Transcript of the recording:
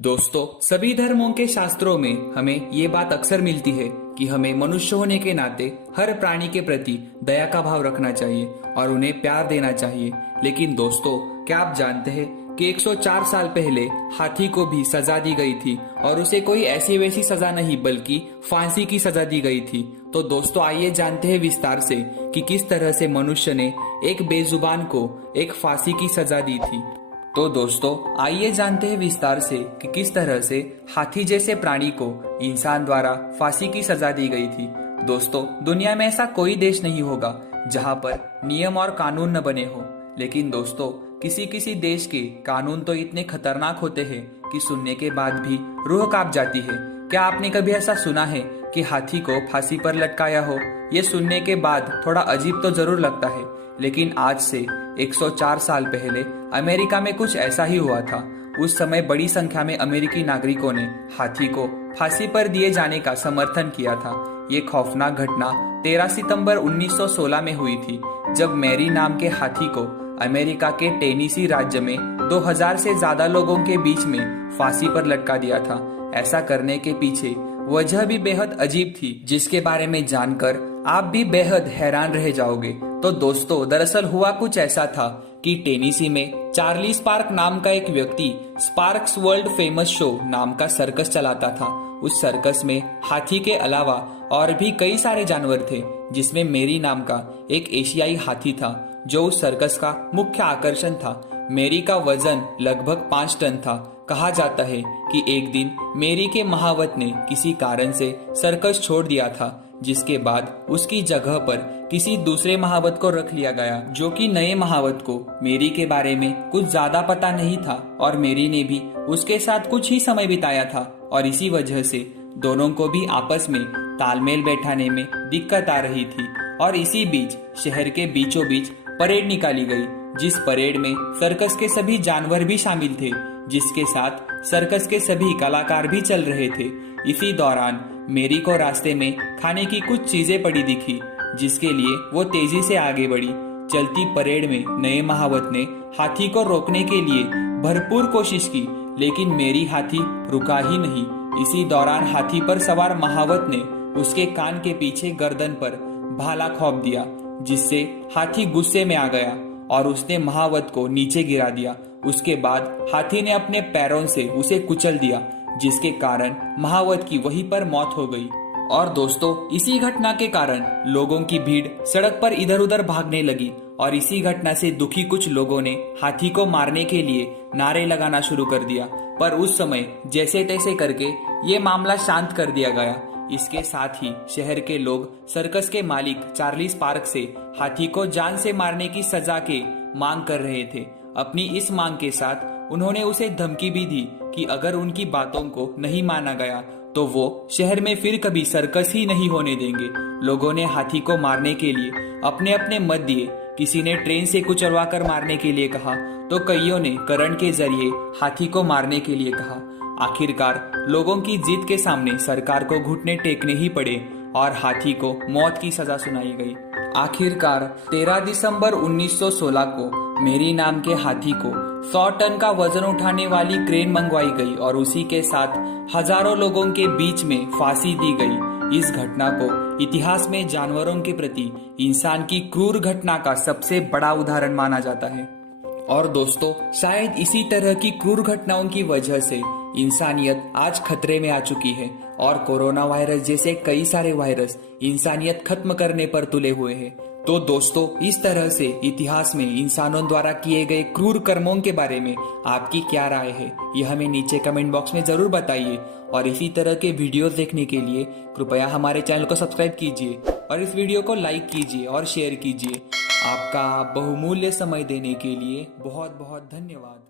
दोस्तों, सभी धर्मों के शास्त्रों में हमें ये बात अक्सर मिलती है कि हमें मनुष्य होने के नाते हर प्राणी के प्रति दया का भाव रखना चाहिए और उन्हें प्यार देना चाहिए। लेकिन दोस्तों, क्या आप जानते हैं कि 104 साल पहले हाथी को भी सजा दी गई थी और उसे कोई ऐसी वैसी सजा नहीं बल्कि फांसी की सजा दी गई थी। तो दोस्तों, आइए जानते हैं विस्तार से कि किस तरह से मनुष्य ने एक बेजुबान को एक फांसी की सजा दी थी। तो दोस्तों, आइए जानते हैं विस्तार से कि किस तरह से हाथी जैसे प्राणी को इंसान द्वारा फांसी की सजा दी गई थी। दोस्तों, दुनिया में ऐसा कोई देश नहीं होगा जहां पर नियम और कानून न बने हो। लेकिन दोस्तों, किसी किसी देश के कानून तो इतने खतरनाक होते हैं कि सुनने के बाद भी रूह कांप जाती है। क्या आपने कभी ऐसा सुना है कि हाथी को फांसी पर लटकाया हो? ये सुनने के बाद थोड़ा अजीब तो जरूर लगता है, लेकिन आज से 104 साल पहले अमेरिका में कुछ ऐसा ही हुआ था। उस समय बड़ी संख्या में अमेरिकी नागरिकों ने हाथी को फांसी पर दिए जाने का समर्थन किया था। ये खौफनाक घटना 13 सितंबर 1916 में हुई थी, जब मैरी नाम के हाथी को अमेरिका के टेनेसी राज्य में 2000 से ज्यादा लोगों के बीच में फांसी पर लटका दिया था। ऐसा करने के पीछे वजह भी बेहद अजीब थी, जिसके बारे में जानकर आप भी बेहद हैरान रह जाओगे। तो दोस्तों, दरअसल हुआ कुछ ऐसा था कि टेनेसी में चार्ली स्पार्क नाम का एक व्यक्ति स्पार्क्स वर्ल्ड फेमस शो नाम का सर्कस चलाता था। उस सर्कस में हाथी के अलावा और भी कई सारे जानवर थे, जिसमें मेरी नाम का एक एशियाई हाथी था जो उस सर्कस का मुख्य आकर्षण था। मेरी का वजन लगभग 5 टन था। कहा जाता है कि एक दिन मेरी के महावत ने किसी कारण से सर्कस छोड़ दिया था, जिसके बाद उसकी जगह पर किसी दूसरे महावत को रख लिया गया, जो कि नए महावत को मेरी के बारे में कुछ ज्यादा पता नहीं था और मेरी ने भी उसके साथ कुछ ही समय बिताया था और इसी वजह से दोनों को भी आपस में तालमेल बैठाने में दिक्कत आ रही थी। और इसी बीच शहर के बीचों बीच परेड निकाली गई, जिस परेड में सर्कस के सभी जानवर भी शामिल थे, जिसके साथ सर्कस के सभी कलाकार भी चल रहे थे। इसी दौरान मेरी को रास्ते में खाने की कुछ चीजें पड़ी दिखी, जिसके लिए वो तेजी से आगे बढ़ी। चलती परेड में नए महावत ने हाथी को रोकने के लिए भरपूर कोशिश की, लेकिन मेरी हाथी रुका ही नहीं। इसी दौरान हाथी पर सवार महावत ने उसके कान के पीछे गर्दन पर भाला खौंप दिया, जिससे हाथी गुस्से में आ गया और उसने महावत को नीचे गिरा दिया। उसके बाद हाथी ने अपने पैरों से उसे कुचल दिया, जिसके कारण महावत की वहीं पर मौत हो गई। और दोस्तों, इसी घटना के कारण लोगों की भीड़ सड़क पर इधर उधर भागने लगी और इसी घटना से दुखी कुछ लोगों ने हाथी को मारने के लिए नारे लगाना शुरू कर दिया। पर उस समय जैसे तैसे करके ये मामला शांत कर दिया गया। इसके साथ ही शहर के लोग सर्कस के मालिक चार्ली स्पार्क से हाथी को जान से मारने की सजा के मांग कर रहे थे। अपनी इस मांग के साथ उन्होंने उसे धमकी भी दी कि अगर उनकी बातों को नहीं माना गया तो वो शहर में फिर कभी सर्कस ही नहीं होने देंगे। लोगों ने हाथी को मारने के लिए अपने अपने मत दिए। किसी ने ट्रेन से कुचलवा कर मारने के लिए कहा, तो कईयों ने करंट के जरिए हाथी को मारने के लिए कहा। आखिरकार लोगों की जिद के सामने सरकार को घुटने टेकने ही पड़े और हाथी को मौत की सजा सुनाई गई। आखिरकार 13 दिसंबर 1916 को मेरी नाम के हाथी को 100 टन का वजन उठाने वाली क्रेन मंगवाई गई और उसी के साथ हजारों लोगों के बीच में फांसी दी गई। इस घटना को इतिहास में जानवरों के प्रति इंसान की क्रूर घटना का सबसे बड़ा उदाहरण माना जाता है। और दोस्तों, शायद इसी तरह की क्रूर घटनाओं की वजह से इंसानियत आज खतरे में आ चुकी है और कोरोना वायरस जैसे कई सारे वायरस इंसानियत खत्म करने पर तुले हुए हैं। तो दोस्तों, इस तरह से इतिहास में इंसानों द्वारा किए गए क्रूर कर्मों के बारे में आपकी क्या राय है, यह हमें नीचे कमेंट बॉक्स में जरूर बताइए। और इसी तरह के वीडियोस देखने के लिए कृपया हमारे चैनल को सब्सक्राइब कीजिए और इस वीडियो को लाइक कीजिए और शेयर कीजिए। आपका बहुमूल्य समय देने के लिए बहुत बहुत धन्यवाद।